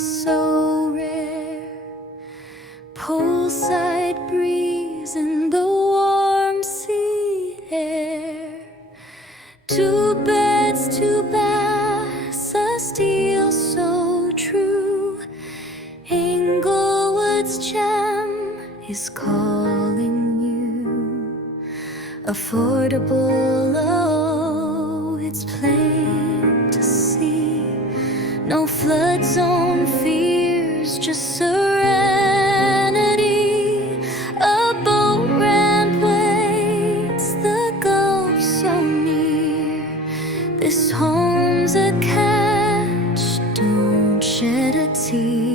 so rare. Poolside breeze in the warm sea air. Two beds, two baths, a steel so true. Englewood's gem is calling you. Affordable, oh, it's plain to see. No flood zone fears, just serenity. A boat ramp waits, the Gulf so near. This home's a catch, don't shed a tear.